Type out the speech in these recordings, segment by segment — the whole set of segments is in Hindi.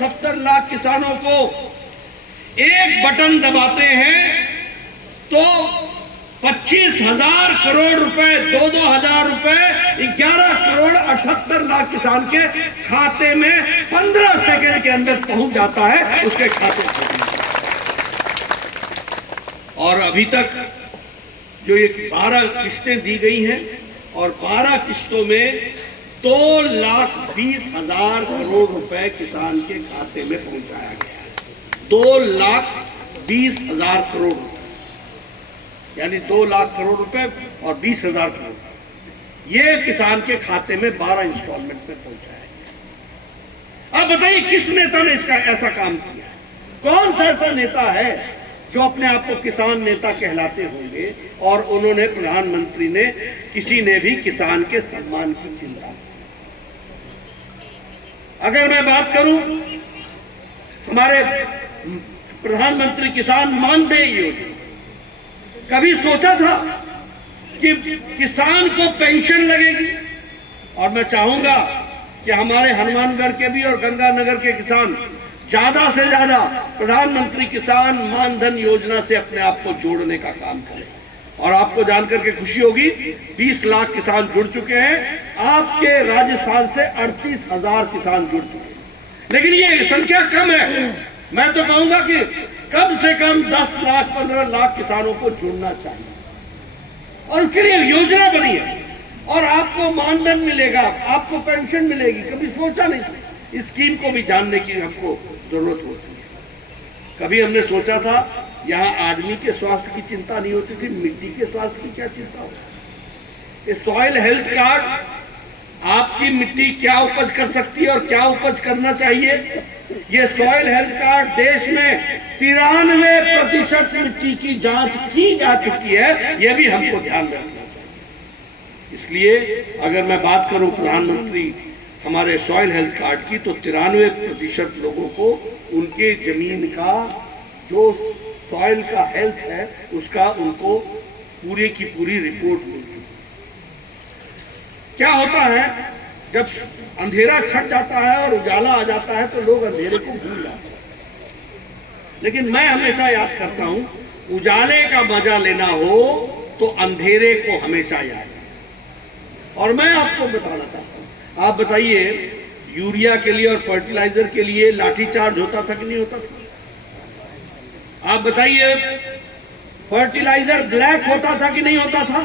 78 लाख किसानों को एक बटन दबाते हैं तो 25,000 करोड़ रुपए, 2-2 हजार रुपए 11 करोड़ 78 लाख किसान के खाते में 15 सेकंड के अंदर पहुंच जाता है उसके खाते में। और अभी तक जो ये 12 किस्तें दी गई हैं और 12 किस्तों में 2,20,000 करोड़ रुपए किसान के खाते में पहुंचाया गया है। 2,20,000 करोड़ रुपए, यानी 2 लाख करोड़ रुपए और 20,000 करोड़ ये किसान के खाते में 12 इंस्टॉलमेंट में पहुंचाया गया। अब बताइए किस नेता ने इसका ऐसा काम किया? कौन सा ऐसा नेता है जो अपने आप को किसान नेता कहलाते होंगे और उन्होंने, प्रधानमंत्री ने, किसी ने भी किसान के सम्मान की चिंता की? अगर मैं बात करूं हमारे प्रधानमंत्री किसान मानदेय योजना, कभी सोचा था कि किसान को पेंशन लगेगी? और मैं चाहूंगा कि हमारे हनुमानगढ़ के भी और गंगानगर के किसान ज्यादा से ज्यादा प्रधानमंत्री किसान मानधन योजना से अपने आप को जोड़ने का काम करें। और आपको जानकर के खुशी होगी 20 लाख किसान जुड़ चुके हैं। आपके राजस्थान से 38,000 किसान जुड़ चुके हैं, लेकिन ये संख्या कम है। मैं तो कहूंगा कि कम से कम 10 लाख 15 लाख किसानों को जुड़ना चाहिए और उसके लिए योजना बनी है और आपको मानधन मिलेगा, आपको पेंशन मिलेगी। कभी सोचा नहीं था? इस स्कीम को भी जानने की हमको जरूरत होती है। कभी हमने सोचा था यहाँ आदमी के स्वास्थ्य की चिंता नहीं होती थी, मिट्टी के स्वास्थ्य की क्या चिंता होती? ये सॉइल हेल्थ कार्ड आपकी मिट्टी क्या उपज कर सकती है और क्या उपज करना चाहिए, ये सॉइल हेल्थ कार्ड देश में 93% मिट्टी की जांच की जा चुकी है, यह भी हमको ध्यान रखना चाहिए। इसलिए अगर मैं बात करूं प्रधानमंत्री हमारे सॉइल हेल्थ कार्ड की, तो 93% लोगों को उनके जमीन का जो सॉइल का हेल्थ है उसका उनको पूरी की पूरी रिपोर्ट मिल चुकी। क्या होता है जब अंधेरा छट जाता है और उजाला आ जाता है तो लोग अंधेरे को भूल जाते हैं, लेकिन मैं हमेशा याद करता हूं, उजाले का मजा लेना हो तो अंधेरे को हमेशा याद रखें। और मैं आपको बताना चाहता हूं, आप बताइए यूरिया के लिए और फर्टिलाइजर के लिए लाठीचार्ज होता था कि नहीं होता था? आप बताइए फर्टिलाइजर ब्लैक होता था कि नहीं होता था?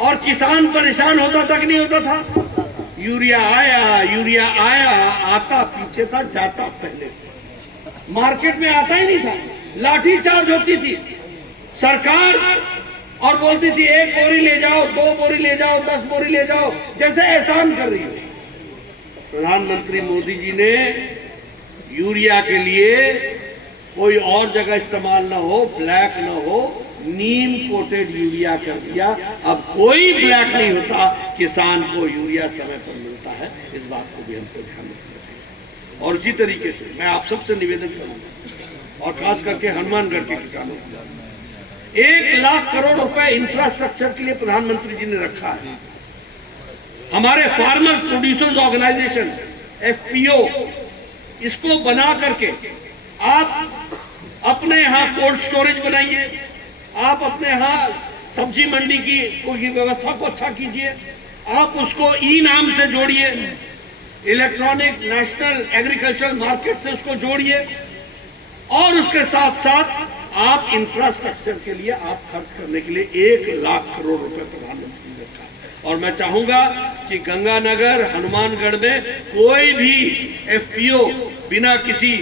और किसान परेशान होता था कि नहीं होता था? यूरिया आया आता पीछे था, जाता पहले, मार्केट में आता ही नहीं था। लाठीचार्ज होती थी सरकार और बोलती थी 1 बोरी ले जाओ, 2 बोरी ले जाओ, 10 बोरी ले जाओ, जैसे एहसान कर रही है। प्रधानमंत्री मोदी जी ने यूरिया के लिए कोई और जगह इस्तेमाल ना हो, ब्लैक ना हो, नीम कोटेड यूरिया कर दिया। अब कोई ब्लैक नहीं होता, किसान को यूरिया समय पर मिलता है। इस बात को भी हमको ध्यान रखना चाहिए। और इसी तरीके से मैं आप सबसे निवेदन करूंगा और खास करके हनुमानगढ़ के किसानों को, 1 लाख करोड़ रुपए इंफ्रास्ट्रक्चर के लिए प्रधानमंत्री जी ने रखा है। हमारे फार्मर प्रोड्यूसर्स ऑर्गेनाइजेशन FPO, इसको बना करके आप अपने यहाँ कोल्ड स्टोरेज बनाइए, आप अपने यहाँ सब्जी मंडी की व्यवस्था को अच्छा कीजिए, आप उसको ई-नाम से जोड़िए, इलेक्ट्रॉनिक नेशनल एग्रीकल्चरल मार्केट से उसको जोड़िए, और उसके साथ साथ आप इंफ्रास्ट्रक्चर के लिए आप खर्च करने के लिए 1 लाख करोड़ रुपए प्रधानमंत्री ने रखा है। और मैं चाहूंगा कि गंगानगर हनुमानगढ़ में कोई भी FPO बिना किसी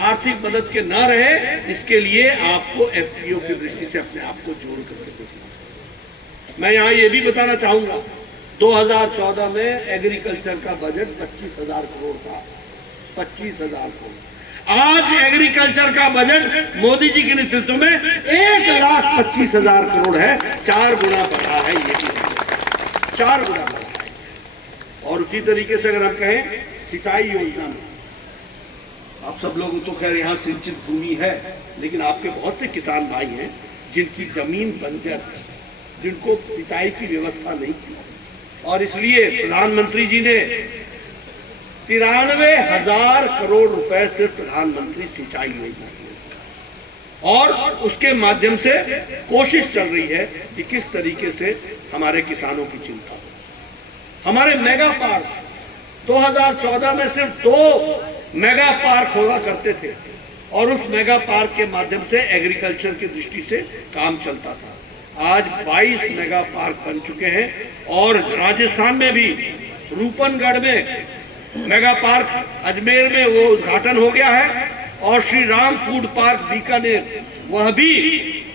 आर्थिक मदद के ना रहे, इसके लिए आपको FPO की दृष्टि से अपने आप को जोड़ करके देखना। मैं यहाँ ये भी बताना चाहूंगा, 2014 में एग्रीकल्चर का बजट 25,000 करोड़ था, 25,000 करोड़। आज एग्रीकल्चर का बजट मोदी जी के नेतृत्व में 1,25,000 करोड़ है, 4 गुना बढ़ा है। ये भी 4 गुना बढ़ा है। और उसी तरीके से अगर हम कहें सिंचाई योजना में, आप सब लोग तो खैर यहाँ सिंचित भूमि है, लेकिन आपके बहुत से किसान भाई हैं जिनकी जमीन बंजर है, जिनको सिंचाई की व्यवस्था नहीं थी, और इसलिए प्रधानमंत्री जी ने 93,000 करोड़ रुपए सिर्फ प्रधानमंत्री सिंचाई योजना की, और उसके माध्यम से कोशिश चल रही है कि किस तरीके से हमारे किसानों की चिंता हो। हमारे मेगा पार्क 2014 में सिर्फ 2 मेगा पार्क हुआ करते थे, और उस मेगा पार्क के माध्यम से एग्रीकल्चर की दृष्टि से काम चलता था। आज 22 मेगा पार्क बन चुके हैं, और राजस्थान में भी रूपनगढ़ में मेगा पार्क, अजमेर में वो उद्घाटन हो गया है, और श्री राम फूड पार्क बीकानेर वह भी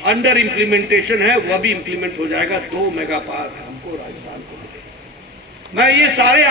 अंडर इम्प्लीमेंटेशन है, वह भी इम्प्लीमेंट हो जाएगा। 2 मेगा पार्क हमको राजस्थान को। मैं ये सारे